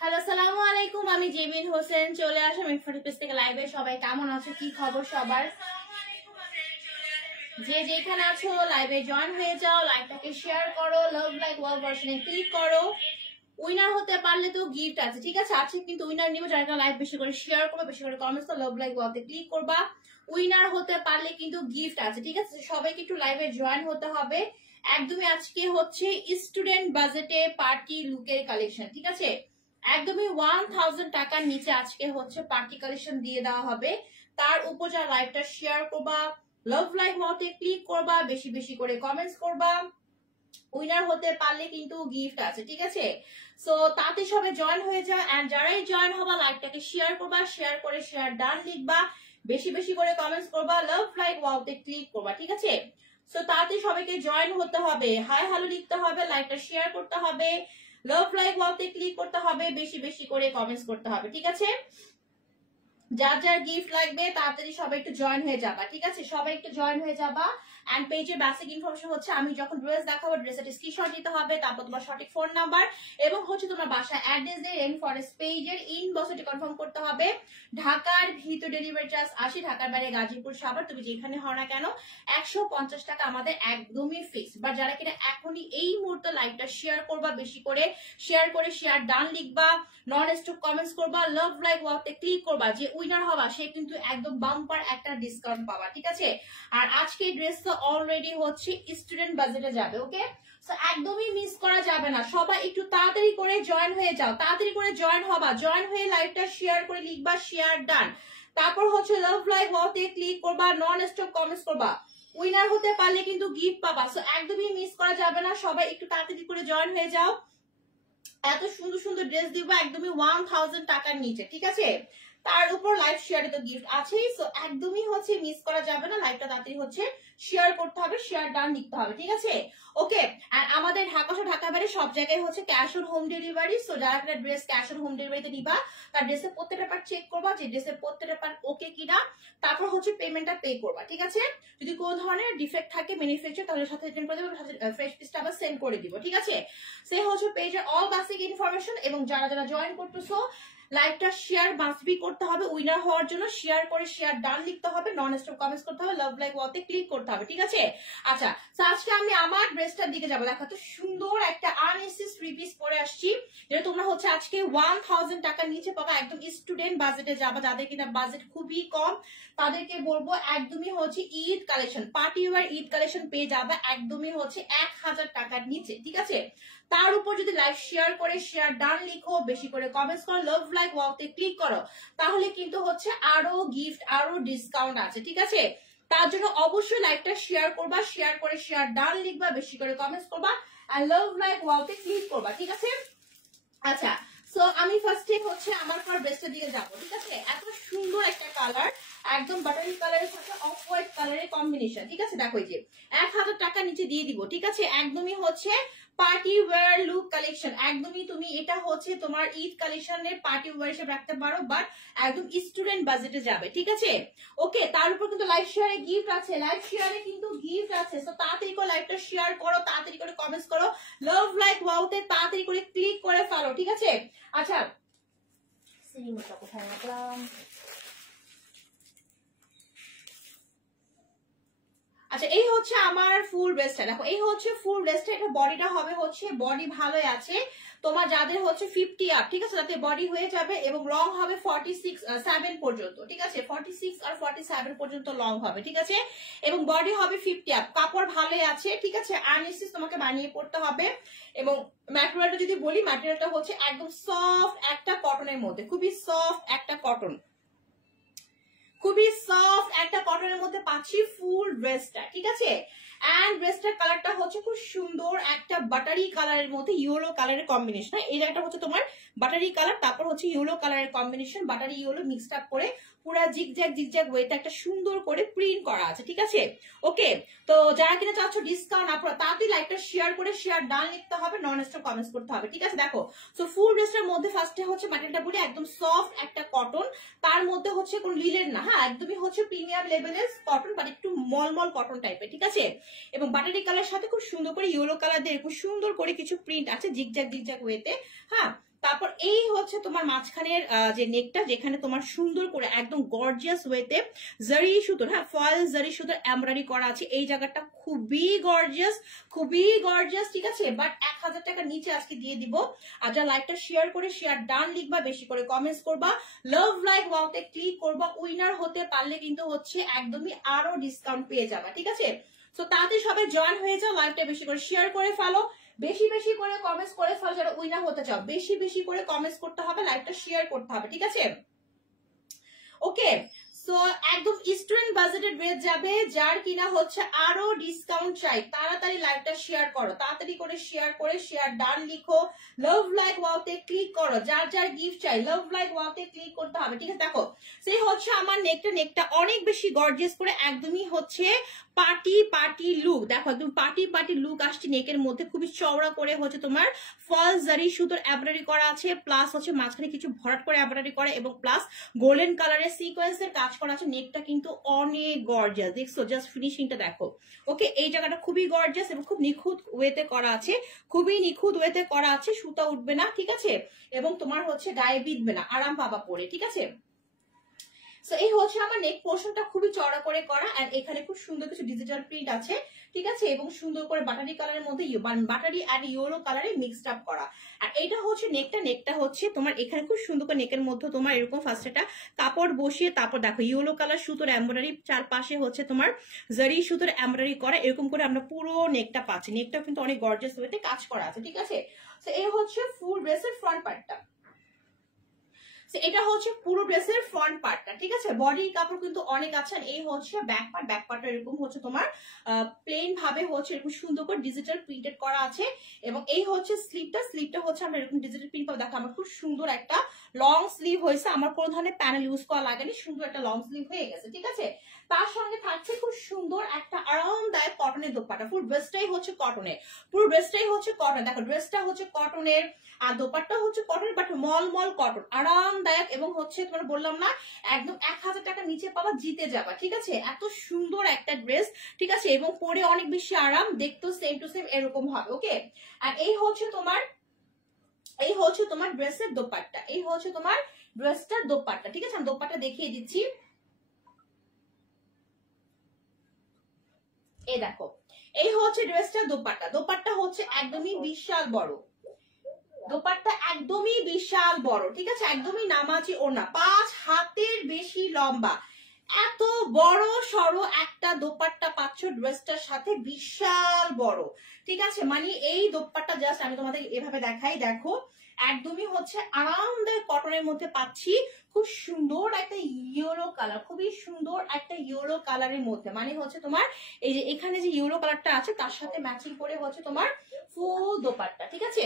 Hello, আসসালামু আলাইকুম। আমি জেমিন হোসেন চলে আসলাম ইনফোটি পেজ থেকে লাইভে। সবাই কেমন আছো, কি খবর সবার? যে যেখানে আছো লাইভে জয়েন হয়ে যাও, লাইভটাকে শেয়ার করো, লাভ লাইক ওয়াল ভার্সনে ক্লিক করো। উইনার হতে পারলে তো গিফট আছে, ঠিক আছে? আছে কিন্তু উইনার নিব যারা লাইভ বেশি করে শেয়ার করবে, বেশি করে কমেন্টস তো লাভ লাইক ওয়ালতে ক্লিক করবা। উইনার হতে পারলে কিন্তু গিফট আছে, ঠিক আছে? সবাইকে একটু লাইভে জয়েন হতে হবে। একদমই আজকে হচ্ছে স্টুডেন্ট বাজেটে পার্টি লুকের কালেকশন, ঠিক আছে? একদমই 1000 টাকার নিচে আজকে হচ্ছে পার্টি কালেকশন দিয়ে দেওয়া হবে। তার উপর যা লাইভটা শেয়ার করবা, লাভ লাইক ওয়ালতে ক্লিক করবা, বেশি বেশি করে কমেন্টস করবা। উইনার হতে পারলে কিন্তু গিফট আছে, ঠিক আছে? সো তাতে সবাই জয়েন হয়ে যায়। এন্ড যারাই জয়েন হবা লাইভটাকে শেয়ার করবা, শেয়ার করে শেয়ার ডান লিখবা, বেশি বেশি করে কমেন্টস করবা, লাভ লাইক ওয়ালতে ক্লিক করবা, ঠিক আছে? সো তাতে সবাইকে জয়েন হতে হবে, হাই হ্যালো লিখতে হবে, লাইভটা শেয়ার করতে হবে, লাভ লাইক ওয়ালতে ক্লিক করতে হবে, বেশি বেশি করে কমেন্টস করতে হবে, ঠিক আছে? যার যার গিফট লাগবে তাড়াতাড়ি সবাই একটু জয়েন হয়ে যাবা, ঠিক আছে? সবাই একটু জয়েন হয়ে যাবা। এন্ড পেজের বেসিক ইনফরমেশন হচ্ছে আমি যখন ড্রেস দেখাবো ড্রেসের স্ক্রিনশট দিতে হবে, তারপর তোমার সঠিক ফোন নাম্বার এবং হচ্ছে তোমার বাসা অ্যাড্রেস দিয়ে রেন ফরেস্ট পেজের ইনবক্সে কনফার্ম করতে হবে। ঢাকার ভিতর ডেলিভারি চার্জ 80, ঢাকার বাইরে গাজীপুর সাভার তুমি যেখানে হও না কেন 150 টাকা আমাদের একদমই ফিক্সড। বা যারা কিনা এখনই এই মুহূর্তে লাইভটা শেয়ার করবা, বেশি করে শেয়ার করে শেয়ার ডান লিখবা, নন স্টপ কমেন্টস করবা, লাভ লাইক ওয়ালতে ক্লিক করবা, যে উইনার হবা সে কিন্তু একদম বাম্পার একটা ডিসকাউন্ট পাবা, ঠিক আছে? আর আজকে ড্রেস তো অলরেডি হচ্ছে স্টুডেন্ট বাজেটে যাবে, ওকে? সো একদমই মিস করা যাবে না। সবাই একটু তাড়াতাড়ি করে জয়েন হয়ে যাও, তাড়াতাড়ি করে জয়েন হবা, জয়েন হয়ে লাইভটা শেয়ার করে লিখবা শেয়ার ডান, তারপর হচ্ছে লাভ লাইক ওয়ালতে ক্লিক করবা, নন স্টপ কমেন্টস করবা। উইনার হতে পারলে কিন্তু গিফট পাবা। সো একদমই মিস করা যাবে না, সবাই একটু তাড়াতাড়ি করে জয়েন হয়ে যাও। এত সুন্দর সুন্দর ড্রেস দিব একদমই 1000 টাকার নিচে, ঠিক আছে? তার উপর লাইভ শেয়ারে তো গিফট আছেই। সো একদমই হচ্ছে মিস করা যাবে না, লাইভটা তাড়াতাড়ি হচ্ছে শেয়ার করতে হবে, শেয়ার ডান লিখতে হবে, ঠিক আছে? ওকে। আর আমাদের ঢাকা সহ ঢাকা বাইরে সব জায়গায় হচ্ছে cash on home delivery. So যারা একটা ড্রেস ক্যাশ অন হোম ডেলিভারিতে নিবা তার ড্রেসের প্রত্যেকটা পার্ট চেক করবা যে ড্রেসের প্রত্যেকটা পার্ট ওকে কিনা, তারপর হচ্ছে পেমেন্টটা পে করবা, ঠিক আছে? যদি কোনো ধরনের ডিফেক্ট থাকে ম্যানুফ্যাকচার তাহলে সাথে রিটার্ন করে দেবো, ফ্রেশ পিসটা আবার সেন্ড করে দিব, ঠিক আছে? সে হচ্ছে পেজের অল বেসিক ইনফরমেশন। এবং যারা যারা জয়েন করতেছো লাইভটা শেয়ার মাস্ট বি করতে হবে উইনার হওয়ার জন্য। শেয়ার করে শেয়ার ডান লিখতে হবে, নন স্টপ কমেন্টস করতে হবে, লাভ লাইক ওয়ালতে ক্লিক করতে হবে, ঠিক আছে? আচ্ছা, আজকে আমি আমার ড্রেসটার দিকে যাবো। দেখো তো সুন্দর একটা আনএসএস থ্রি পিস পরে আসছি, যেটা তোমরা হচ্ছে আজকে 1000 টাকার নিচে পাবা। একদম স্টুডেন্ট বাজেটে যাবা, যাদের কিনা বাজেট খুবই কম তাদেরকে বলবো একদমই হচ্ছে Eid collection, party wear Eid collection পেয়ে যাবে একদমই হচ্ছে 1000 টাকার নিচে, ঠিক আছে? তার উপর যদি লাইভ শেয়ার করে শেয়ার ডান লিখো, বেশি করে কমেন্টস করো, লাভ লাইক ওয়ালতে ক্লিক করো, তাহলে কিন্তু হচ্ছে আরো গিফট আরো ডিসকাউন্ট আছে, ঠিক আছে? তার জন্য অবশ্যই লাইভটা শেয়ার করবা, শেয়ার করে শেয়ার ডান লিখবা, বেশি করে কমেন্টস করবা আর লাভ লাইক ওয়ালতে ক্লিক করবা, ঠিক আছে? আচ্ছা, সো আমি ফার্স্টে হচ্ছে আমার পর ড্রেসটার দিকে যাবো, ঠিক আছে? এত সুন্দর একটা কালার, একদম বাটারি কালারের সাথে অফ হোয়াইট কালারের কম্বিনেশন, ঠিক আছে? দেখো এই যে 1000 টাকা নিচে দিয়ে দিব, ঠিক আছে? একদমই হচ্ছে পার্টি ওয়্যার লুক কালেকশন। একদমই তুমি এটা হচ্ছে তোমার ঈদ কালেকশনের পার্টি ওয়্যার হিসেবে রাখতে পারো, বাট একদম স্টুডেন্ট বাজেটে যাবে, ঠিক আছে? ওকে। তার উপর কিন্তু লাইভ শেয়ারে গিফট আছে, লাইভ শেয়ারে কিন্তু গিফট আছে। তো তাড়াতাড়ি করে লাইভটা শেয়ার করো, তাড়াতাড়ি করে কমেন্টস করো, লাভ লাইক ওয়াওতে তাড়াতাড়ি করে ক্লিক করে ফেলো, ঠিক আছে? আচ্ছা, সিনেমাটা কোথায় রাখলাম? আচ্ছা, এই হচ্ছে আমার ফুল ড্রেসটা। দেখো এই হচ্ছে ফুল ড্রেসটা, এটা বডিটা হবে হচ্ছে বডি ভালোই আছে তোমার যাদের হচ্ছে 50 আপ, ঠিক আছে? তাতে বডি হয়ে যাবে এবং লং হবে 47 পর্যন্ত, ঠিক আছে? 46 আর 47 পর্যন্ত লং হবে, ঠিক আছে? এবং বডি হবে 50 আপ, কাপড় ভালোই আছে, ঠিক আছে? আনএসএস তোমাকে বানিয়ে পড়তে হবে। এবং ম্যাটেরিয়ালটা যদি বলি, ম্যাটেরিয়ালটা হচ্ছে একদম সফট একটা কটনের মধ্যে, খুবই সফট একটা কটন, খুবই সফট একটা কটনের মধ্যে পাচ্ছি ফুল ড্রেসটা, ঠিক আছে। এন্ড ড্রেসটার কালারটা হচ্ছে খুব সুন্দর একটা বাটারি কালারের মধ্যে ইয়েলো কালারের কম্বিনেশন। এই জায়গাটা হচ্ছে তোমার বাটারি কালার, তারপর হচ্ছে ইয়েলো কালারের combination, buttery yellow mixed up করে পুরা জিগজ্যাগ ওয়েতে একটা সুন্দর করে প্রিন্ট করা আছে, ঠিক আছে। ওকে, তো যারা কিনা চাচ্ছ ডিসকাউন্ট আপনারা তাড়াতাড়ি লাইকটা শেয়ার করে শেয়ার ডান লিখতে হবে, নন স্টপ কমেন্টস করতে হবে, ঠিক আছে। দেখো, সো ফুল ড্রেসটার মধ্যে ফার্স্টে হচ্ছে ম্যাটেরিয়ালটা বলি একদম সফট একটা কটন, তার মধ্যে হচ্ছে কোন লিলেন না, হ্যাঁ একদমই হচ্ছে প্রিমিয়াম লেভেলের কটন, বাট একটু মলমল কটন টাইপের, ঠিক আছে। এবং বাটারি কালার সাথে খুব সুন্দর করে ইয়েলো কালার দিয়ে খুব সুন্দর করে কিছু প্রিন্ট আছে জিগজ্যাগ ওয়েতে, হ্যাঁ। তারপর এই হচ্ছে তোমার মাঝখানের যে নেকটা, যেখানে তোমার সুন্দর করে একদম গর্জিয়াস ওয়েতে জারি সুতোর, হ্যাঁ ফয়েল জারি সুতোর এমব্রয়ডারি করা আছে। এই জায়গাটা খুবই গর্জিয়াস, ঠিক আছে। বাট 1000 টাকা নিচে আজকে দিয়ে দিব। আর যা লাইকটা শেয়ার করে শেয়ার ডান লিখবা, বেশি করে কমেন্টস করবা, লাভ লাইক ওয়াওতে ক্লিক করবা, উইনার হতে পারলে কিন্তু হচ্ছে একদমই আরো ডিসকাউন্ট পেয়ে যাবা, ঠিক আছে। তো তাড়াতাড়ি সবাই জয়েন হয়ে যাও, লাইকটা বেশি করে শেয়ার করে ফেলো, বেশি করে কমেন্টস করে ফেলো, যারা উইনার হতে চাও বেশি করে কমেন্টস করতে হবে, লাইভটা শেয়ার করতে হবে, ঠিক আছে। ওকে, সো একদম স্টুডেন্ট বাজেটের ড্রেস যাবে, যার কিনা হচ্ছে আরো ডিসকাউন্ট চাই তাড়াতাড়ি লাইভটা শেয়ার করো, তাড়াতাড়ি করে শেয়ার করে শেয়ার ডান লিখো, লাভ লাইক ওয়াওতে ক্লিক করো, যার গিফট চাই লাভ লাইক ওয়াওতে ক্লিক করতে হবে, ঠিক আছে। দেখো, সেই হচ্ছে আমার নেকটা অনেক বেশি গর্জিয়াস করে, একদমই হচ্ছে পার্টি লুক। দেখো একদম পার্টি লুক আসছে নেকের মধ্যে, খুবই চওড়া করে হচ্ছে তোমার ফলস জারি সুতোর এমব্রয়ডারি করা আছে, প্লাস হচ্ছে মাঝখানে কিছু ভরাট করে এমব্রয়ডারি করা, এবং প্লাস গোল্ডেন কালারের সিকোয়েন্সের কাজ করা আছে। নেকটা কিন্তু অনেক গর্জিয়াস, দেখছো জাস্ট ফিনিশিংটা দেখো। ওকে, এই জায়গাটা খুবই গর্জিয়াস এবং খুব নিখুঁত ওয়েতে করা আছে, সুতা উঠবে না, ঠিক আছে। এবং তোমার হচ্ছে গায়ে বিঁধবে না, আরাম পাবা পরে, ঠিক আছে। সো এই হচ্ছে আমার নেক পোর্শনটা খুবই চড়া করে করা, আর এখানে খুব সুন্দর কিছু ডিজিটাল প্রিন্ট আছে, ঠিক আছে। এবং সুন্দর করে বাটারি কালারের মধ্যে বাটারি আর ইয়েলো কালারে মিক্সড আপ করা। আর এইটা হচ্ছে নেকটা হচ্ছে তোমার এখানে খুব সুন্দর করে নেকের মধ্যে তোমার এরকম ফার্স্ট একটা কাপড় বসিয়ে, তারপর দেখো ইয়েলো কালার সুতোর এমব্রয়ডারি, চারপাশে হচ্ছে তোমার জারি সুতোর এমব্রয়ডারি করা, এরকম করে আমরা পুরো নেকটা পাচ্ছি। নেকটাও কিন্তু অনেক গর্জিয়াস ওয়েতে কাজ করা আছে, ঠিক আছে। তো এই হচ্ছে ফুল ড্রেসের ফ্রন্ট পার্টটা, এটা হচ্ছে পুরো ড্রেসের ফ্রন্ট পার্টটা, ঠিক আছে। বডির কাপড় কিন্তু অনেক আছে। এই হচ্ছে ব্যাক পার্টটা এরকম হচ্ছে তোমার প্লেন ভাবে হচ্ছে এরকম সুন্দর করে ডিজিটাল প্রিন্টেড করা আছে। এবং এই হচ্ছে স্লিভটা হচ্ছে আমরা এরকম ডিজিটাল প্রিন্ট পাবো। দেখো আমার খুব সুন্দর একটা লং স্লিভ হয়েছে, আমার কোনো ধরনের প্যানেল ইউজ করা লাগেনি, সুন্দর একটা লং স্লিভ হয়ে গেছে, ঠিক আছে। তার সঙ্গে থাকছে খুব সুন্দর একটা আরামদায়ক কটনের দোপাট্টা, পুরো ড্রেসটাই হচ্ছে কটনের, দেখো ড্রেসটা হচ্ছে কটনের, আর দোপাট্টা হচ্ছে কটনের, বাট মল কটন, আরামদায়ক। এবং হচ্ছে তোমার বললাম না, একদম 1000 টাকা নিচে পাবা, জিতে যাবা, ঠিক আছে। এত সুন্দর একটা ড্রেস, ঠিক আছে, এবং পরে অনেক বেশি আরাম, দেখতো সেম টু সেম এরকম হবে। ওকে, আর এই হচ্ছে তোমার ড্রেসের দোপাট্টা, এই হচ্ছে তোমার ড্রেসটার দোপাট্টা, ঠিক আছে। আমি দোপাট্টা দেখিয়ে দিচ্ছি, এই দেখো, এই হচ্ছে ড্রেসটার দোপাট্টা হচ্ছে একদমই বিশাল বড়, ঠিক আছে, একদমই নামাজি ওড়না, 5 হাতের বেশি লম্বা, এত বড় সড়ো একটা দোপাট্টা পাচ্ছ ড্রেসটার সাথে, বিশাল বড়, ঠিক আছে। মানে এই দোপাট্টা জাস্ট আমি তোমাদের এভাবে দেখাই, দেখো একদমই হচ্ছে আরামদায়ক কটনের মধ্যে পাচ্ছি, খুব সুন্দর একটা ইয়েলো কালার, খুবই সুন্দর একটা ইয়েলো কালারের মধ্যে, মানে হচ্ছে তোমার এই যে এখানে যে ইয়েলো কালারটা আছে তার সাথে ম্যাচিং করে হচ্ছে তোমার ফুল দোপাট্টা, ঠিক আছে।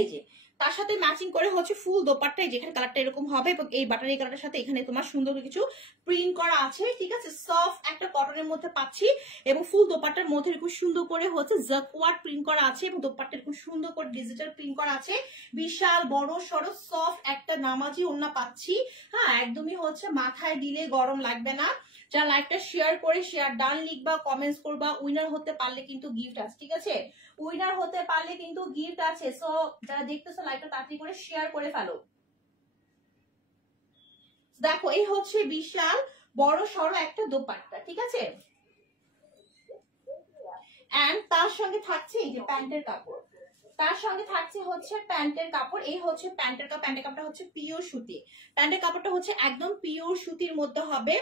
এই যে তার সাথে ম্যাচিং করে হচ্ছে ফুল দোপাট্টা, যেখানে কালারটা এরকম হবে, এবং এই বাটারি কালারটার সাথে এখানে তোমার সুন্দর কিছু প্রিন্ট করা আছে, ঠিক আছে। সফট একটা কটনের মধ্যে পাচ্ছি, এবং ফুল দোপাট্টার মধ্যে খুব সুন্দর করে হচ্ছে জাকওয়ার্ড প্রিন্ট করা আছে, এবং দোপাট্টার খুব সুন্দর করে ডিজিটাল প্রিন্ট করা আছে, বিশাল বড় সড়ো সফট একটা নামাজি ওড়না পাচ্ছি, হ্যাঁ একদমই হচ্ছে মাথায় দিলে গরম লাগবে না। যারা লাইভটা শেয়ার করে শেয়ার ডান লিখবা, কমেন্টস করবা, উইনার হতে পারলে কিন্তু গিফট আছে, ঠিক আছে, উইনার হতে পারলে কিন্তু গিফট আছে। সো যারা দেখতেছো লাইভটা তাড়াতাড়ি করে শেয়ার করে ফেলো। দেখো এই হচ্ছে বিশাল বড় সড়ো একটা দোপাট্টা, ঠিক আছে। এন্ড তার সঙ্গে থাকছে এই যে প্যান্টের কাপড়, তার সঙ্গে থাকছে হচ্ছে প্যান্টের কাপড়। এই হচ্ছে প্যান্টের কাপড়টা হচ্ছে পিওর সুতি। প্যান্টের কাপড়টা হচ্ছে একদম পিওর সুতির মধ্যে হবে,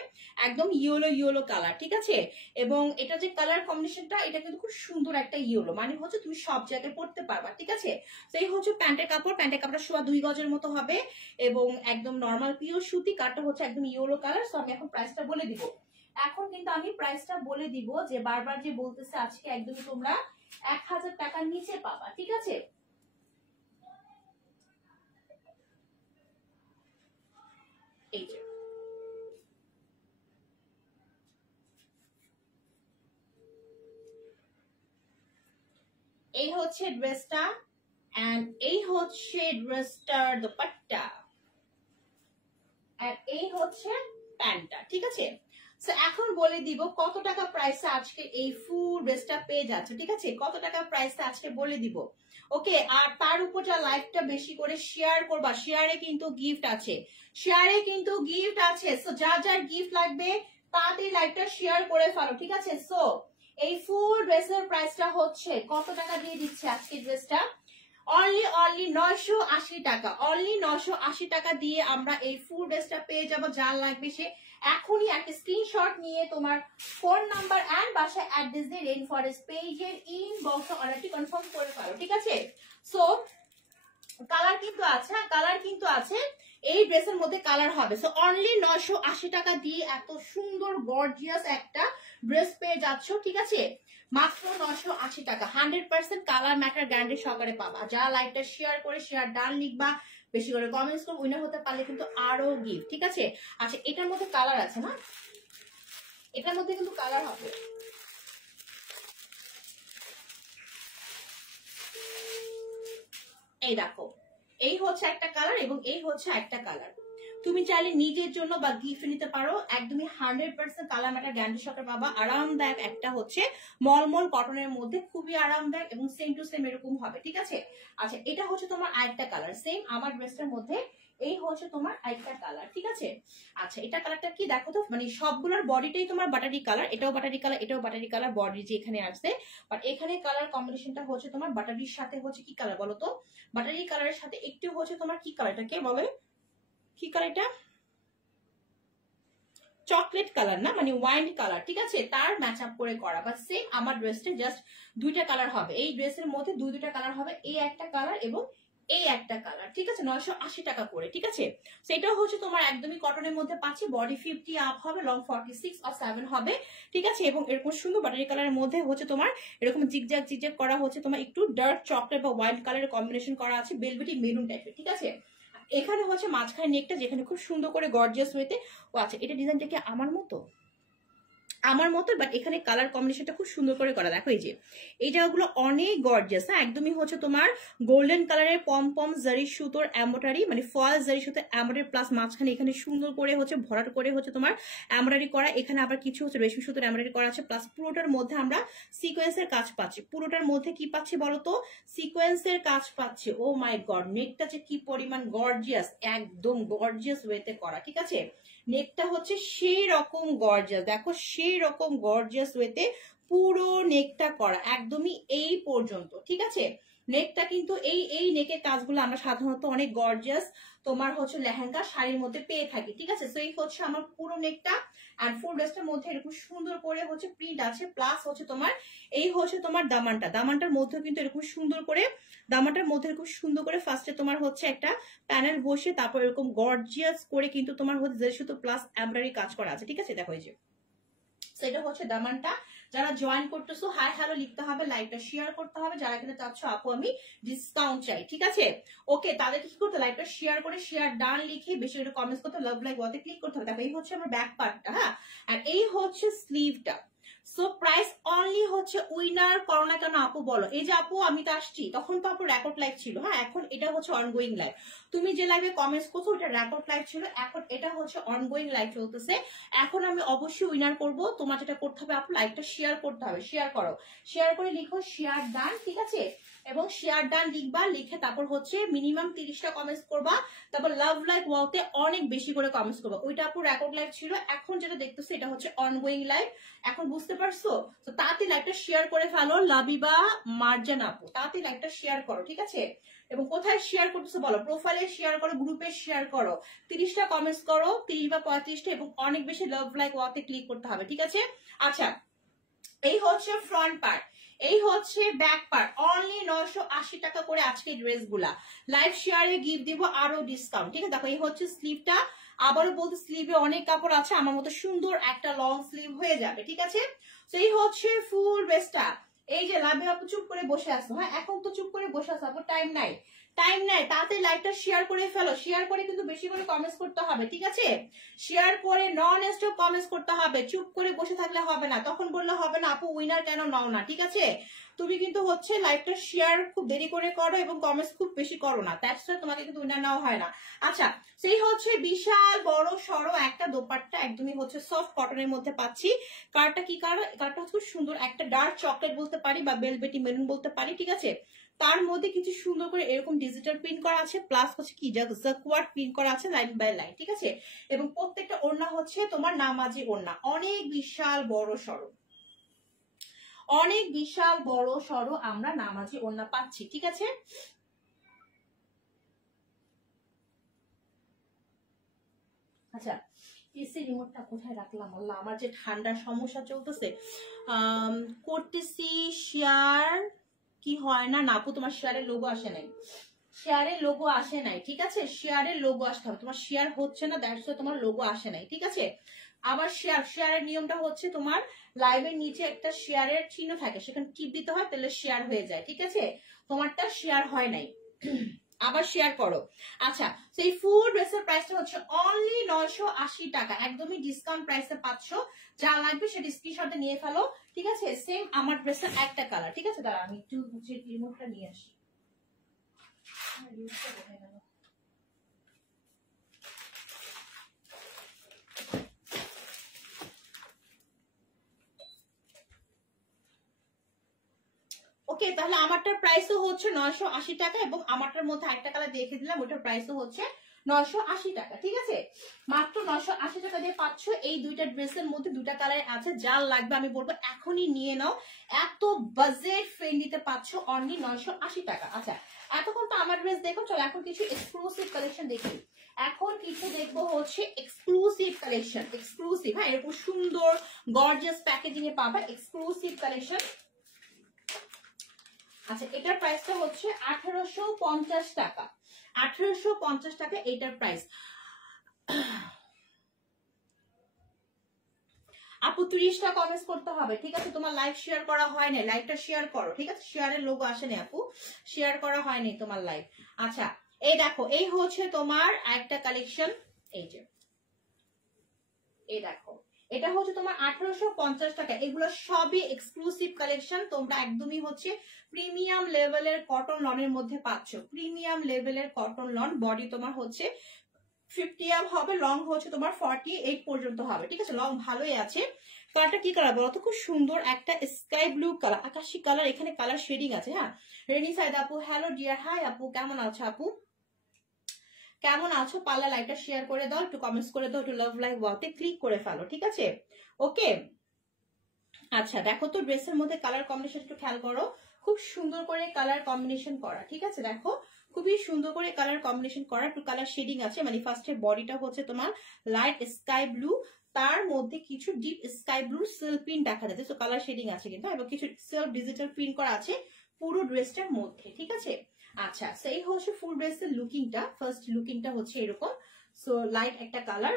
একদম ইয়েলো কালার, ঠিক আছে। এবং এটা যে কালার কম্বিনেশনটা, এটা কিন্তু খুব সুন্দর একটা ইয়েলো, মানে হচ্ছে তুমি সব জায়গায় পরতে পারবা, ঠিক আছে। তো এই হচ্ছে প্যান্টের কাপড়টা সোয়া 2 গজের মতো হবে এবং একদম নর্মাল পিওর সুতি। কালারটা হচ্ছে একদম ইয়েলো কালার। সো আমি এখন প্রাইসটা বলে দিব। এখন কিন্তু আমি প্রাইসটা বলে দিব, যে বারবার যে বলতেছে আজকে একদমই তোমরা 1000 টাকার নিচে পাবা, ঠিক আছে। এই যে এই হচ্ছে ড্রেসটা, এন্ড এই হচ্ছে ড্রেসটার দোপাট্টা, আর এই হচ্ছে প্যান্টটা, ঠিক আছে। সো এখন বলে দিব কত টাকা প্রাইসে আজকে এই ফুল ড্রেসটা পেয়ে যাচ্ছে, ঠিক আছে। কত টাকা প্রাইসে আজকে বলে দিব, ওকে। আর তার উপর যা লাইভটা বেশি করে শেয়ার করবা, শেয়ারে কিন্তু গিফট আছে, শেয়ারে কিন্তু গিফট আছে। সো যার যার গিফট লাগবে তাড়াতাড়ি লাইভটা শেয়ার করে ফেলো, ঠিক আছে। সো এই ফুল ড্রেসের প্রাইসটা হচ্ছে কত টাকা দিয়ে দিচ্ছে আজকে ড্রেসটা, অনলি 980 টাকা। অনলি 980 টাকা দিয়ে আমরা এই ফুল ড্রেসটা পেয়ে যাবো। যার লাগবে সে এখনই একটা স্ক্রিনশট নিয়ে তোমার ফোন নাম্বার এন্ড বাসায় অ্যাড্রেস দিয়ে রেইন ফরেস্ট পেজের ইনবক্সে অর্ডারটি কনফার্ম করে ফেলো, ঠিক আছে। সো কালার কিন্তু আছে, কালার কিন্তু আছে, এই ড্রেসের মধ্যে কালার হবে। সো অনলি 980 টাকা দিয়ে এত সুন্দর গর্জিয়াস একটা ড্রেস পেয়ে যাচ্ছ, ঠিক আছে। মাত্র 980 টাকা, 100% কালার ম্যাটার গ্যারান্টি সহকারে পাবা। যারা লাইভটা শেয়ার করে শেয়ার ডান লিখবা, বেশি করে কমেন্টস করে উইনার হতে পারলে কিন্তু আরো গিফট, ঠিক আছে। আচ্ছা এটার মধ্যে কালার আছে না, এটার মধ্যে কিন্তু কালার হবে। এই দেখো, এই হচ্ছে একটা কালার এবং এই হচ্ছে একটা কালার। তুমি চাইলে নিজের জন্য বা গিফট নিতে পারো, একদমই 100% কালার ম্যাটার গ্যারান্টি সহকারে পাবা। আরামদায়ক একটা হচ্ছে মলমল কটনের মধ্যে, খুবই আরামদায়ক এবং সেম টু সেম এরকম হবে, ঠিক আছে। আচ্ছা এটা হচ্ছে তোমার আরেকটা কালার, সেম আমার ড্রেসটার মধ্যে এই হচ্ছে তোমার আরেকটা কালার, ঠিক আছে। আচ্ছা এটা কালারটা কি দেখো তো, মানে সবগুলোর বডিটাই তোমার বাটারি কালার, এটাও বাটারি কালার, এটাও বাটারি কালার, বডি যে এখানে আসছে। বাট এখানে কালার কম্বিনেশনটা হচ্ছে তোমার বাটারির সাথে হচ্ছে কি কালার বলো তো, বাটারি কালারের সাথে একটু হচ্ছে তোমার কি কালারটাকে বলে, কি কালার এটা, চকলেট কালার না, মানে ওয়াইন কালার, ঠিক আছে। তার ম্যাচ আপ করে করা, বা সেম আমার ড্রেসটা জাস্ট দুইটা কালার হবে, এই ড্রেসের মধ্যে দুইটা কালার হবে, এই একটা কালার এবং এই একটা কালার, ঠিক আছে। 980 টাকা করে, ঠিক আছে। সেটাও হচ্ছে তোমার একদমই কটনের মধ্যে পাচ্ছি, বডি 50 আপ হবে, লং 46 আর 7 হবে, ঠিক আছে। এবং এরকম সুন্দর বাটারি কালারের মধ্যে হচ্ছে তোমার এরকম জিগজ্যাগ করা হচ্ছে, তোমার একটু ডার্ক চকলেট বা ওয়াইন কালারের কম্বিনেশন করা আছে, বেলভেটি মেরুন টাইপের, ঠিক আছে। এখানে হচ্ছে মাঝখানে নেকটা যেখানে খুব সুন্দর করে গর্জিয়াস হইতে, ও আচ্ছা এটা ডিজাইনটা কি আমার মতো, আমার মতো, বাট এখানে কালার কম্বিনেশনটা খুব সুন্দর করে করা। দেখো এই যে এই জায়গাগুলো অনেক গর্জিয়াস, হ্যাঁ একদমই হচ্ছে তোমার গোল্ডেন কালারের পম পম জারি সুতোর এমব্রয়ডারি, মানে ফয়েল জারি সুতোর এমব্রয়ডারি, প্লাস মাঝখানে এখানে সুন্দর করে হচ্ছে ভরাট করে হচ্ছে তোমার এমব্রয়ডারি করা। এখানে আবার কিছু হচ্ছে রেশমি সুতোর এমব্রয়ডারি করা আছে, প্লাস পুরোটার মধ্যে আমরা সিকোয়েন্সের কাজ পাচ্ছি। পুরোটার মধ্যে কি পাচ্ছি বলতো, সিকোয়েন্সের কাজ পাচ্ছি। ও মাই গড, নেকটা যে কি পরিমাণ গর্জিয়াস, একদম গর্জিয়াস ওয়েতে করা, ঠিক আছে। নেকটা হচ্ছে সেই রকম গর্জিয়াস, দেখো সেই রকম গর্জিয়াস ওয়েতে পুরো নেকটা করা, একদমই এই পর্যন্ত, ঠিক আছে। নেকটা কিন্তু এই নেকের কাজগুলো আমরা সাধারণত অনেক গর্জিয়াস তোমার হচ্ছে লেহেঙ্গা শাড়ির মধ্যে পেয়ে থাকি, ঠিক আছে। তো এই হচ্ছে আমার পুরো নেকটা, আর ফুল ড্রেসটার মধ্যে এরকম সুন্দর করে হচ্ছে প্রিন্ট আছে, প্লাস হচ্ছে তোমার এই হচ্ছে তোমার দামানটার মধ্যে কিন্তু এরকম সুন্দর করে, দামানটার মধ্যে এরকম সুন্দর করে ফার্স্টে তোমার হচ্ছে একটা প্যানেল বসে, তারপর এরকম গর্জিয়াস করে কিন্তু তোমার হচ্ছে যে শুধু প্লাস এমব্রয়ডারি কাজ করা আছে, ঠিক আছে। দেখো এই যে সেটা হচ্ছে দামানটা। যারা জয়েন করতেছো হাই হ্যালো লিখতে হবে, লাইভটা শেয়ার করতে হবে। যারা কিনা চাচ্ছ আপু আমি ডিসকাউন্ট চাই, ঠিক আছে, ওকে, তাদেরকে কি করতে, লাইভটা শেয়ার করে শেয়ার ডান লিখে বেশি করে কমেন্টস করতে, লাভ লাইক ওয়াতে ক্লিক করতে হবে। তারপর এই হচ্ছে আমার ব্যাক পার্টটা, হ্যাঁ, আর এই হচ্ছে স্লিভটা। সো প্রাইস অনলি হচ্ছে উইনার করো না কেন আপু বলো। এই যে আপু আমি তো আসছি, তখন তো আপু রেকর্ড লাইভ ছিল, হ্যাঁ এখন এটা হচ্ছে অনগোয়িং লাইভ। তুমি যে লাইভে কমেন্টস করছো ওটা রেকর্ড লাইভ ছিল, এখন এটা হচ্ছে অনগোয়িং লাইভ চলতেছে। এখন আমি অবশ্যই উইনার করব। তোমার যেটা করতে হবে আপু, লাইভটা শেয়ার করতে হবে, শেয়ার করো, শেয়ার করে লিখো শেয়ার ডান, ঠিক আছে। এবং শেয়ার ডান লিখবা, লিখে তারপর হচ্ছে মিনিমাম 30টা কমেন্টস করবা, তারপর লাভ লাইক ওয়াওতে অনেক বেশি করে কমেন্টস করবা। ওইটা আপু রেকর্ড লাইভ ছিল, এখন যেটা দেখতেছো এটা হচ্ছে অনগোয়িং লাইভ। এখন বুঝতে বুঝতে পারছো? তো তাড়াতাড়ি লাইভটা শেয়ার করে ফেলো লাবিবা মার্জান আপু, তাড়াতাড়ি লাইভটা শেয়ার করো, ঠিক আছে? এবং কোথায় শেয়ার করতেছো বলো, প্রোফাইলে শেয়ার করো, গ্রুপে শেয়ার করো, 30টা কমেন্টস করো, 30 বা 35টা, এবং অনেক বেশি লাভ লাইক ওয়াতে ক্লিক করতে হবে, ঠিক আছে? আচ্ছা, এই হচ্ছে ফ্রন্ট পার্ট, এই হচ্ছে ব্যাক পার্ট, অনলি 980 টাকা করে আজকে ড্রেস গুলা। লাইভ শেয়ারে গিফট দিব আরো ডিসকাউন্ট, ঠিক আছে? দেখো এই হচ্ছে স্লিভটা, আবারও বলতে স্লিভে অনেক কাপড় আছে, আমার মতো সুন্দর একটা লং স্লিভ হয়ে যাবে, ঠিক আছে? তো এই হচ্ছে ফুল ড্রেসটা। এই যে লাভে আপু চুপ করে বসে আসো, হ্যাঁ এখন তো চুপ করে বসে আসো আপু, টাইম নাই, টাইম নাই, তাড়াতাড়ি লাইভটা শেয়ার করে ফেলো, শেয়ার করে কিন্তু বেশি করে কমেন্টস করতে হবে, ঠিক আছে? শেয়ার করে নন স্টপ কমেন্টস করতে হবে, চুপ করে বসে থাকলে হবে না, তখন বললে হবে না আপু উইনার কেন নাও না, ঠিক আছে? তুমি কিন্তু হচ্ছে লাইভটা শেয়ার খুব দেরি করে করো এবং কমেন্টস খুব বেশি করো না, দ্যাটস ওয়াই তোমাকে কিন্তু উইনার নাও হয় না। আচ্ছা, সেই হচ্ছে বিশাল বড় সড়ো একটা দোপাট্টা, একদমই হচ্ছে সফট কটনের মধ্যে পাচ্ছি। কালারটা কি কালার? কালারটা খুব সুন্দর, একটা ডার্ক চকলেট বলতে পারি বা বেলভেটি মেরুন বলতে পারি, ঠিক আছে? তার মধ্যে কিছু সুন্দর করে এরকম ডিজিটাল প্রিন্ট করা আছে, প্লাস হচ্ছে কি জাকওয়ার্ড প্রিন্ট করা আছে লাইন বাই লাইন, ঠিক আছে? এবং প্রত্যেকটা ওড়না হচ্ছে তোমার নামাজি ওড়না, অনেক বিশাল বড় সড়ো, অনেক বিশাল বড় সড়ো আমরা নামাজি ওড়না পাচ্ছি, ঠিক আছে? আচ্ছা, এসি রিমোটটা কোথায় রাখলাম আল্লাহ, আমার যে ঠান্ডার সমস্যা চলতেছে। করতেছি শেয়ার, কি হয় না আপু, তোমার শেয়ারের লোগো আসে নাই, শেয়ারের লোগো আসে নাই, ঠিক আছে? শেয়ারের লোগো আসতে হবে, তোমার শেয়ার হচ্ছে না, দ্যাটস ওয়াই তোমার লোগো আসে নাই, ঠিক আছে? আবার শেয়ারের নিয়মটা হচ্ছে তোমার লাইভের নিচে একটা শেয়ারের চিহ্ন থাকে, সেখানে টিপ দিতে হয়, তাহলে শেয়ার হয়ে যায়, ঠিক আছে? তোমারটা শেয়ার হয় নাই, আবার শেয়ার করো। আচ্ছা, সেই ফুল ড্রেসের প্রাইসটা হচ্ছে অনলি 980 টাকা, একদমই ডিসকাউন্ট প্রাইসে পাচ্ছ। যা লাগবে সেটা স্ক্রিনশটে নিয়ে ফেলো, ঠিক আছে? সেম আমার ড্রেসের একটা কালার, ঠিক আছে? দাঁড়া আমি একটু রিমোটটা নিয়ে আসি। ওকে, তাহলে আমারটার প্রাইসও হচ্ছে 980 টাকা, এবং আমারটার মধ্যে একটা কালার দেখে দিলাম, ওটার প্রাইসও হচ্ছে 980 টাকা, ঠিক আছে? মাত্র 980 টাকা দিয়ে পাচ্ছ। এই দুইটা ড্রেসের মধ্যে দুইটা কালার আছে, যার লাগবে আমি বলবো এখনই নিয়ে নাও, এত বাজেট ফ্রেন্ডলিতে পাচ্ছ অনলি 980 টাকা। আচ্ছা, এতক্ষণ তো আমার ড্রেস দেখো, চলো এখন কিছু এক্সক্লুসিভ কালেকশন দেখি। এখন কিছু দেখবো হচ্ছে এক্সক্লুসিভ কালেকশন, এক্সক্লুসিভ, হ্যাঁ এরকম সুন্দর গর্জিয়াস প্যাকেজিং এ পাবা এক্সক্লুসিভ কালেকশন। আচ্ছা, এটার প্রাইসটা হচ্ছে 1850 টাকা, 1850 টাকা এটার প্রাইস। আপু 30টা কমেন্টস করতে হবে, ঠিক আছে? তোমার লাইভ শেয়ার করা হয় না, লাইভটা শেয়ার করো, ঠিক আছে? শেয়ারের লোগো আসেনি আপু, শেয়ার করা হয়নি তোমার লাইভ। আচ্ছা, এই দেখো এই হচ্ছে তোমার একটা কালেকশন, এই যে এই দেখো, এটা হচ্ছে তোমার 1850 টাকা। এগুলো সবই এক্সক্লুসিভ কালেকশন, তোমরা একদমই হচ্ছে প্রিমিয়াম লেভেলের কটন লনের মধ্যে পাচ্ছ, প্রিমিয়াম লেভেলের কটন লন। বডি তোমার হচ্ছে 50 হবে, লং হচ্ছে তোমার 48 পর্যন্ত হবে, ঠিক আছে? লং ভালোই আছে। কালারটা কি কালার বলো তো? খুব সুন্দর একটা স্কাই ব্লু কালার, আকাশি কালার, এখানে কালার শেডিং আছে, হ্যাঁ। রেনি সাইদ আপু, হ্যালো ডিয়ার, হাই আপু, কেমন আছো আপু? কেমন আছো? পার্লার লাইভটা শেয়ার করে দাও, একটু কমেন্টস করে দাও, একটু লাভ লাইক ওয়াতে ক্লিক করে ফেলো, ঠিক আছে? ওকে, আচ্ছা দেখো তো ড্রেসের মধ্যে কালার কম্বিনেশন একটু খেয়াল করো, খুব সুন্দর করে কালার কম্বিনেশন করা, ঠিক আছে? দেখো খুবই সুন্দর করে কালার কম্বিনেশন করা, একটু কালার শেডিং আছে, মানে ফার্স্টে বডিটা হচ্ছে তোমার লাইট স্কাই ব্লু, তার মধ্যে কিছু deep sky blue self print দেখা যাচ্ছে, তো কালার শেডিং আছে কিন্তু, এবং কিছু সেলফ ডিজিটাল প্রিন্ট করা আছে পুরো ড্রেসটার মধ্যে, ঠিক আছে? আচ্ছা, সেই হচ্ছে ফুল ড্রেসের লুকিংটা, ফার্স্ট লুকিংটা হচ্ছে এরকম। সো লাইট একটা কালার,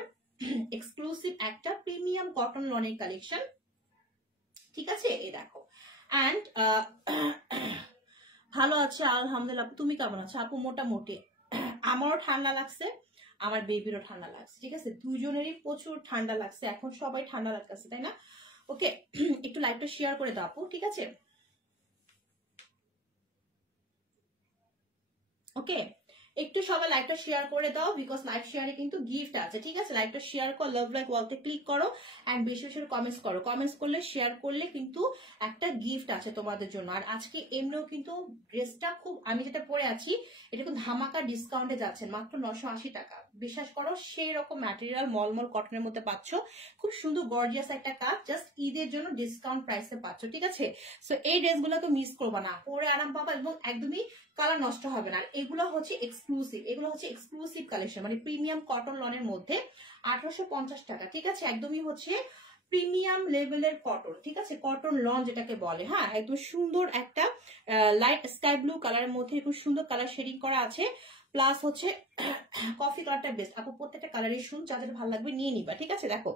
এক্সক্লুসিভ একটা প্রিমিয়াম কটন লনের কালেকশন, ঠিক আছে? এই দেখো, অ্যান্ড ভালো আছে আলহামদুলিল্লাহ। তুমি কেমন আছো আপু? মোটামুটি আমারও ঠান্ডা লাগছে, আমার বেবিরও ঠান্ডা লাগছে, ঠিক আছে? দুজনেরই প্রচুর ঠান্ডা লাগছে, এখন সবাই ঠান্ডা লাগতেছে, তাই না? ওকে, একটু লাইভটা শেয়ার করে দাও আপু, ঠিক আছে? ওকে, একটু সবাই লাইভটা শেয়ার করে দাও, বিকজ লাইভ শেয়ারে কিন্তু গিফট আছে, ঠিক আছে? লাইভটা শেয়ার করো, লাভ লাইক ওয়ালতে ক্লিক করো, এন্ড বেশি বেশি কমেন্টস করো, কমেন্টস করলে শেয়ার করলে কিন্তু একটা গিফট আছে তোমাদের জন্য। আর আজকে এমনিও কিন্তু ড্রেসটা খুব, আমি যেটা পরে আছি এটা কিন্তু ধামাকা ডিসকাউন্টে যাচ্ছে, মাত্র 980 টাকা, বিশ্বাস করো সেই রকম ম্যাটেরিয়াল মলমল কটনের মধ্যে পাচ্ছ, খুব সুন্দর গর্জিয়াস একটা কাজ, জাস্ট ঈদের জন্য ডিসকাউন্ট প্রাইসে পাচ্ছ, ঠিক আছে। সো এই ড্রেসগুলোকে মিস করবা না, পরে আরাম পাবা এবং একদমই কালার নষ্ট হবে না। আর এগুলো হচ্ছে এক্সক্লুসিভ, এগুলো হচ্ছে এক্সক্লুসিভ কালেকশন, মানে প্রিমিয়াম কটন লনের মধ্যে 1850 টাকা, ঠিক আছে। একদমই হচ্ছে প্রিমিয়াম লেভেলের কটন, ঠিক আছে, কটন লন যেটাকে বলে। হ্যাঁ, একদম সুন্দর একটা লাইট স্কাই ব্লু কালারের মধ্যে খুব সুন্দর কালার শেডিং করা আছে, প্লাস হচ্ছে কফি কালারটা বেস্ট। আপু প্রত্যেকটা কালারই শুন, যাদের ভালো লাগবে নিয়ে নিবা, ঠিক আছে। দেখো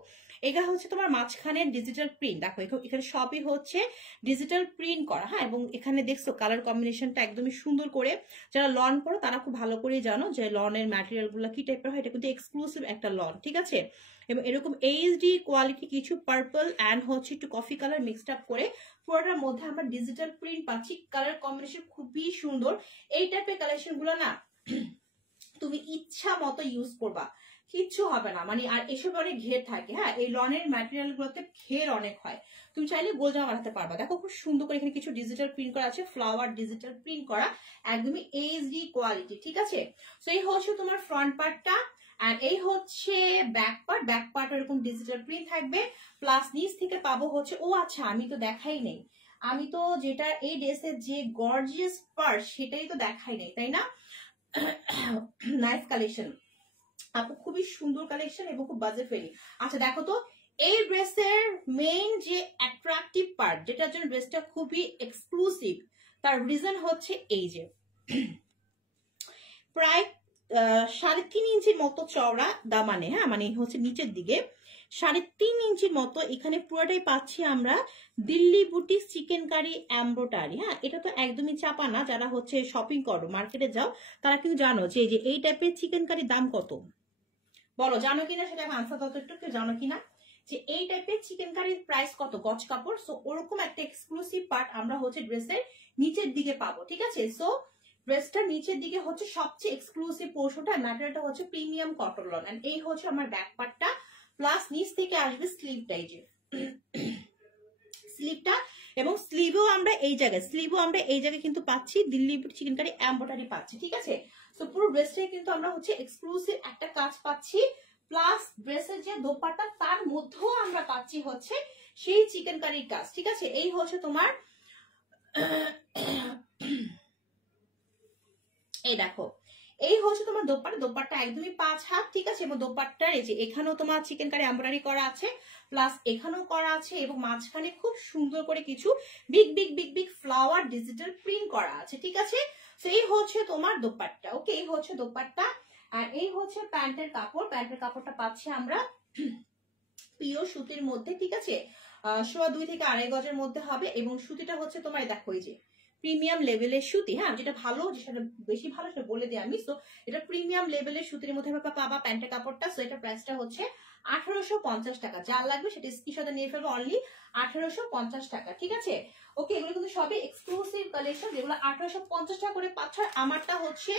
এটা হচ্ছে তোমার মাঝখানে ডিজিটাল প্রিন্ট, দেখো এখানে সবই হচ্ছে ডিজিটাল প্রিন্ট করা। হ্যাঁ, এবং এখানে দেখছো কালার কম্বিনেশনটা একদমই সুন্দর করে, যারা লন পড়ো তারা খুব ভালো করেই জানো যে লনের ম্যাটেরিয়াল গুলো কি টাইপের হয়, এটা কিন্তু এক্সক্লুসিভ একটা লন, ঠিক আছে। এবং এরকম এইচডি কোয়ালিটি কিছু পার্পল অ্যান্ড হচ্ছে একটু কফি কালার মিক্সড আপ করে পুরোটার মধ্যে আমরা ডিজিটাল প্রিন্ট পাচ্ছি। কালার কম্বিনেশন খুবই সুন্দর। এই টাইপের কালেকশন গুলো না তুমি ইচ্ছা মতো ইউজ করবা, কিচ্ছু হবে না। মানে আর এসব অনেক ঘের থাকে। হ্যাঁ, এই লনের ম্যাটেরিয়াল গুলোতে ঘের অনেক হয়, তুমি চাইলে গোল জামা বানাতে পারবা। দেখো খুব সুন্দর করে এখানে কিছু ডিজিটাল প্রিন্ট করা আছে, ফ্লাওয়ার ডিজিটাল প্রিন্ট করা, একদমই এইচডি কোয়ালিটি, ঠিক আছে। তো এই হচ্ছে তোমার ফ্রন্ট পার্টটা, আর এই হচ্ছে ব্যাক পার্ট। ব্যাক পার্ট এরকম ডিজিটাল প্রিন্ট থাকবে, প্লাস নিচ থেকে পাবো হচ্ছে, ও আচ্ছা আমি তো দেখাই নেই, আমি তো যেটা এই ড্রেসের যে গর্জিয়াস পার্ট সেটাই তো দেখাই নেই, তাই না। নাইস কালেকশন আপু, খুবই সুন্দর কালেকশন এবং খুব বাজেট ফ্রেন্ডলি। আচ্ছা দেখো তো এই ড্রেসের মেইন যে অ্যাট্রাকটিভ পার্ট, যেটার জন্য ড্রেসটা খুবই এক্সক্লুসিভ, তার রিজন হচ্ছে এই যে প্রায় 3.5 ইঞ্চির মতো চওড়া দামানে। হ্যাঁ, মানে হচ্ছে নিচের দিকে 3.5 ইঞ্চির মতো, এখানে পুরোটাই পাচ্ছি আমরা Delhi boutique chicken curry embroidery. হ্যাঁ, এটা তো একদমই চাপা না, যারা হচ্ছে শপিং করো মার্কেটে যাও তারা কিন্তু জানো যে এই টাইপের চিকেন কারির দাম কত, বলো জানো কিনা সেটা আনসার দাও তো একটু, কেউ জানো কিনা যে এই টাইপের চিকেন কারির প্রাইস কত গজ কাপড়। সো ওরকম একটা এক্সক্লুসিভ পার্ট আমরা হচ্ছে ড্রেসের নিচের দিকে পাবো, ঠিক আছে। সো ড্রেসটার নিচের দিকে হচ্ছে সবচেয়ে এক্সক্লুসিভ পোর্শনটা, ম্যাটেরিয়ালটা হচ্ছে প্রিমিয়াম কটন লন, এন্ড এই হচ্ছে আমার ব্যাক পার্টটা, প্লাস নিচ থেকে আসবে স্লিভটা, এই যে স্লিভটা, এবং স্লিভও আমরা এই জায়গায় কিন্তু পাচ্ছি দিল্লি চিকেন কারি এমব্রয়ডারি পাচ্ছি, ঠিক আছে। সো পুরো ড্রেসটাই কিন্তু আমরা হচ্ছে এক্সক্লুসিভ একটা কাজ পাচ্ছি, প্লাস ড্রেসের যে দোপাট্টা তার মধ্যেও আমরা পাচ্ছি হচ্ছে সেই চিকেন কারির কাজ, ঠিক আছে। এই হচ্ছে তোমার এই দেখো এই হচ্ছে তোমার দোপাট্টা একদমই 5 হাত, ঠিক আছে। এবং দোপাট্টার এই যে এখানেও তোমার চিকেন কারি এমব্রয়ডারি করা আছে, প্লাস এখানেও করা আছে, এবং মাঝখানে খুব সুন্দর করে কিছু big big big big flower digital print করা আছে, ঠিক আছে। তো এই হচ্ছে তোমার দোপাট্টা, ওকে, এই হচ্ছে দোপাট্টা। আর এই হচ্ছে প্যান্টের কাপড়, প্যান্টের কাপড়টা পাচ্ছি আমরা পিওর সুতির মধ্যে, ঠিক আছে। 2.5 থেকে 2.5 গজের মধ্যে হবে, এবং সুতিটা হচ্ছে তোমার দেখো এই যে প্রিমিয়াম লেভেলের সুতি। হ্যাঁ, যেটা ভালো, যেটা বেশি ভালো সেটা বলে দিই আমি। তো এটা প্রিমিয়াম লেভেলের সুতির মধ্যে পাবা প্যান্টের কাপড়টা। সো এটা প্রাইসটা হচ্ছে 1850 টাকা, যার লাগবে সেটা স্ক্রিনশটে নিয়ে ফেলবো, অনলি 1850 টাকা, ঠিক আছে। ওকে, এগুলো কিন্তু সবই এক্সক্লুসিভ কালেকশন, যেগুলো 1850 টাকা করে পাচ্ছ। আমারটা হচ্ছে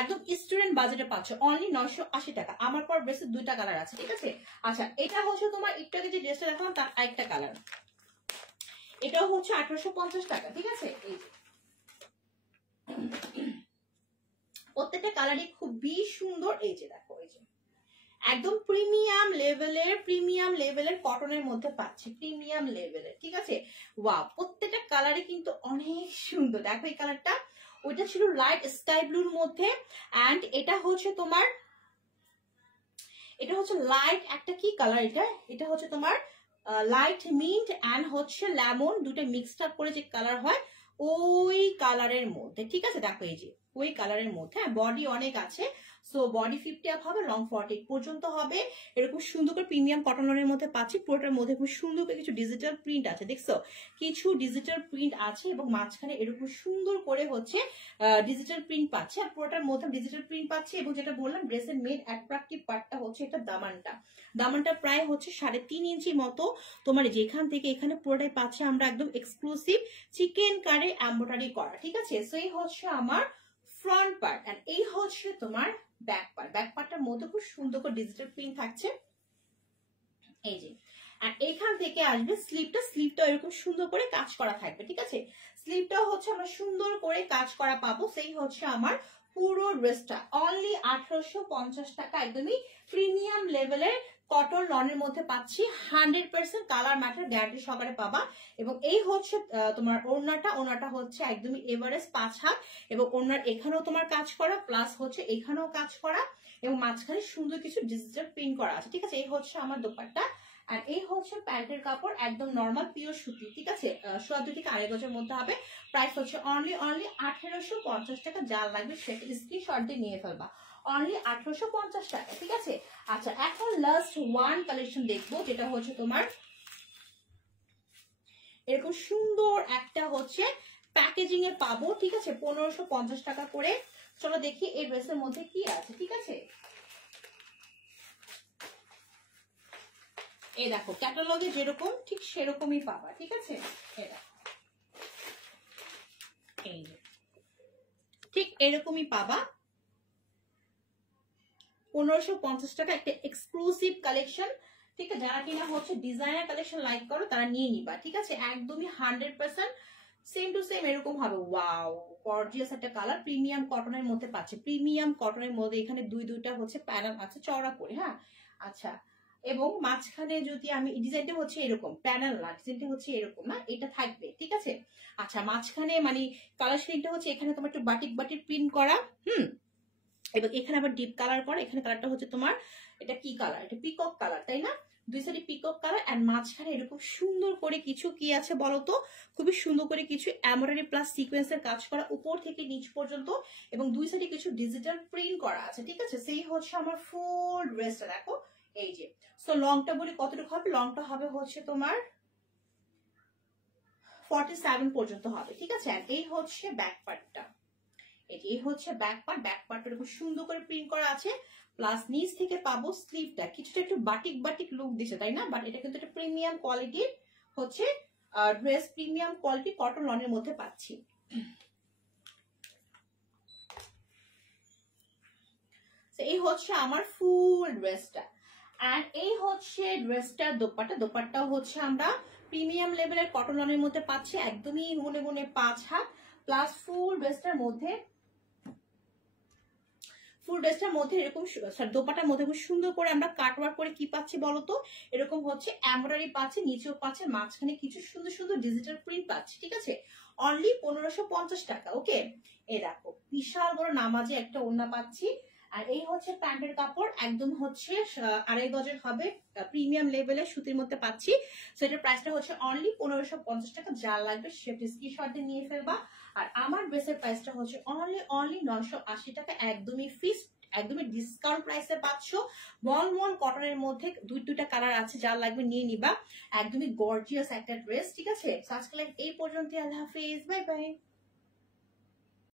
একদম স্টুডেন্ট বাজেটে পাচ্ছ, অনলি 980 টাকা। আমার পর ড্রেসের 2টা কালার আছে, ঠিক আছে। আচ্ছা, এটা হচ্ছে তোমার একটু আগে যে ড্রেসটা দেখালাম তার আরেকটা কালার, এটাও হচ্ছে 1850 টাকা, ঠিক আছে। এই যে প্রত্যেকটা কালারই খুবই সুন্দর, এই যে দেখো এই যে একদম প্রিমিয়াম লেভেলের কটনের মধ্যে পাচ্ছি, প্রিমিয়াম লেভেলের, ঠিক আছে। ওয়াও, প্রত্যেকটা কালারই কিন্তু অনেক সুন্দর। দেখো এই কালারটা, ওইটা ছিল লাইট স্কাই ব্লুর মধ্যে, এন্ড এটা হচ্ছে তোমার লাইট একটা কি কালার, এটা হচ্ছে তোমার লাইট মিন্ট এন্ড হচ্ছে লেমন, দুটো মিক্সড আপ করে যে কালার হয় ওই কালারের মধ্যে, ঠিক আছে। দেখো এই যে ওই কালারের মধ্যে, বডি অনেক আছে, সো বডি 50 আপ হবে, লং 40 পর্যন্ত হবে। এরকম সুন্দর করে প্রিমিয়াম কটনের মধ্যে পাচ্ছি, পুরোটার মধ্যে খুব সুন্দর করে কিছু ডিজিটাল প্রিন্ট আছে, দেখছো কিছু ডিজিটাল প্রিন্ট আছে, এবং মাঝখানে এরকম সুন্দর করে হচ্ছে ডিজিটাল প্রিন্ট পাচ্ছি, আর পুরোটার মধ্যে ডিজিটাল প্রিন্ট পাচ্ছি। এবং যেটা বললাম ড্রেসের মেন অ্যাট্রাকটিভ পার্টটা হচ্ছে এটা দামানটা প্রায় হচ্ছে 3.5 ইঞ্চি মতো, তোমার যেখান থেকে এখানে পুরোটাই পাচ্ছি আমরা একদম এক্সক্লুসিভ চিকেন কারি এমব্রয়ডারি করা, ঠিক আছে। সো এই হচ্ছে আমার ফ্রন্ট পার্ট, আর এই হচ্ছে তোমার ব্যাক পার্টটার মধ্যে খুব সুন্দর করে ডিজিটাল প্রিন্ট থাকছে, এই যে। আর এখান থেকে আসবে স্লিভটা এরকম সুন্দর করে কাজ করা থাকবে, ঠিক আছে। স্লিভটাও হচ্ছে আমরা সুন্দর করে কাজ করা পাবো। সেই হচ্ছে আমার পুরো ড্রেসটা অনলি 1850 টাকা, একদমই প্রিমিয়াম লেভেলের কটন লনের মধ্যে পাচ্ছি। 100% কালার ম্যাটার গ্যারান্টি সহকারে পাবা। এবং এই হচ্ছে তোমার ওড়নাটা হচ্ছে একদমই এভারেস্ট 5 হাত, এবং ওড়নার এখানেও তোমার কাজ করা, প্লাস হচ্ছে এখানেও কাজ করা, এবং মাঝখানে সুন্দর কিছু ডিজিটাল প্রিন্ট করা আছে, ঠিক আছে। এই হচ্ছে আমার দোপাট্টা, আর এই হচ্ছে প্যান্টের কাপড়, একদম নর্মাল পিওর সুতি, ঠিক আছে। 2.5 থেকে 2.5 গজের মধ্যে হবে। প্রাইস হচ্ছে অনলি 1850 টাকা। যা লাগবে সেটা স্ক্রিনশট দিয়ে নিয়ে ফেলবা, অনলি 1850 টাকা, ঠিক আছে। আচ্ছা, এখন লাস্ট ওয়ান কালেকশন দেখবো, যেটা হচ্ছে তোমার এরকম সুন্দর একটা হচ্ছে প্যাকেজিং এ পাবো, ঠিক আছে, 1550 টাকা করে। চলো দেখি এই ড্রেসের মধ্যে কি আছে, ঠিক আছে। এই দেখো ক্যাটালগে যেরকম ঠিক সেরকমই পাবা, ঠিক আছে। এই ঠিক এরকমই পাবা, 1550 টাকা, একটা এক্সক্লুসিভ কালেকশন, ঠিক আছে। যারা কিনা হচ্ছে ডিজাইনার কালেকশন লাইক করো তারা নিয়ে নিবা, ঠিক আছে। একদমই 100% সেম টু সেম এরকম হবে। ওয়াও, গর্জিয়াস একটা কালার, প্রিমিয়াম কটনের মধ্যে পাচ্ছে। প্রিমিয়াম কটনের মধ্যে এখানে দুইটা হচ্ছে প্যানেল আছে চওড়া করে, হ্যাঁ। আচ্ছা, এবং মাঝখানে যদি আমি ডিজাইনটা হচ্ছে এরকম, প্যানেল না, ডিজাইনটা হচ্ছে এরকম না, এটা থাকবে, ঠিক আছে। আচ্ছা, মাঝখানে মানে কালার শেডটা হচ্ছে এখানে তোমার একটু বাটিক প্রিন্ট করা, এবং এখানে আবার ডিপ কালার করা। এখানে কালারটা হচ্ছে তোমার, এটা কি কালার, এটা পিকক কালার, তাই না। দুই সাইডে পিকক কালার, এন্ড মাঝখানে এরকম সুন্দর করে কিছু কি আছে বলতো, খুবই সুন্দর করে কিছু এমব্রয়ডারি প্লাস সিকোয়েন্সের কাজ করা উপর থেকে নিচ পর্যন্ত, এবং দুই সাইডে কিছু ডিজিটাল প্রিন্ট করা আছে, ঠিক আছে। সেই হচ্ছে আমার ফুল ড্রেসটা, দেখো এই যে। সো লংটা বলি কতটুকু হবে, লংটা হবে হচ্ছে তোমার 47 পর্যন্ত হবে, ঠিক আছে। আর এই হচ্ছে ব্যাক পার্টটা, এই হচ্ছে ব্যাক পার্টটা এরকম সুন্দর করে প্রিন্ট করা আছে, প্লাস নিচ থেকে পাবো স্লিভটা কিছুটা একটু বাটিক লুক দিচ্ছে, তাই না। বাট এটা কিন্তু একটা প্রিমিয়াম কোয়ালিটির হচ্ছে ড্রেস, প্রিমিয়াম কোয়ালিটি কটন লনের মধ্যে পাচ্ছি। এই হচ্ছে আমার ফুল ড্রেসটা, এন্ড এই হচ্ছে ড্রেসটার দোপাট্টাও হচ্ছে আমরা প্রিমিয়াম লেভেলের কটন লনের মধ্যে পাচ্ছি, একদমই গুনে 5 হাত, প্লাস ফুল ড্রেসটার মধ্যে এরকম দোপাটার মধ্যে খুব সুন্দর করে আমরা কাটওয়ার্ক করে কি পাচ্ছি বলতো, এরকম হচ্ছে এমব্রয়ডারি পাচ্ছি, নিচেও পাচ্ছে, মাঝখানে কিছু সুন্দর সুন্দর ডিজিটাল প্রিন্ট পাচ্ছি, ঠিক আছে। অনলি 1550 টাকা, ওকে। এই দেখো বিশাল বড় নামাজে একটা ওড়না পাচ্ছি, আর এই হচ্ছে প্যান্টের কাপড়, একদম হচ্ছে 2.5 গজের হবে, প্রিমিয়াম লেভেলের সুতির মধ্যে পাচ্ছি। সো এটার প্রাইসটা হচ্ছে অনলি 1550 টাকা। যা লাগবে সেটা স্ক্রিনশট দিয়ে নিয়ে ফেলবা। আর আমার ড্রেসের প্রাইসটা হচ্ছে অনলি 980 টাকা, একদমই ফিক্সড, একদমই ডিসকাউন্ট প্রাইসে পাচ্ছ। মল কটনের মধ্যে দুইটা কালার আছে, যা লাগবে নিয়ে নিবা। একদমই গর্জিয়াস একটা ড্রেস, ঠিক আছে। আজকে এই পর্যন্ত, আল্লাহ হাফেজ, বাই বাই।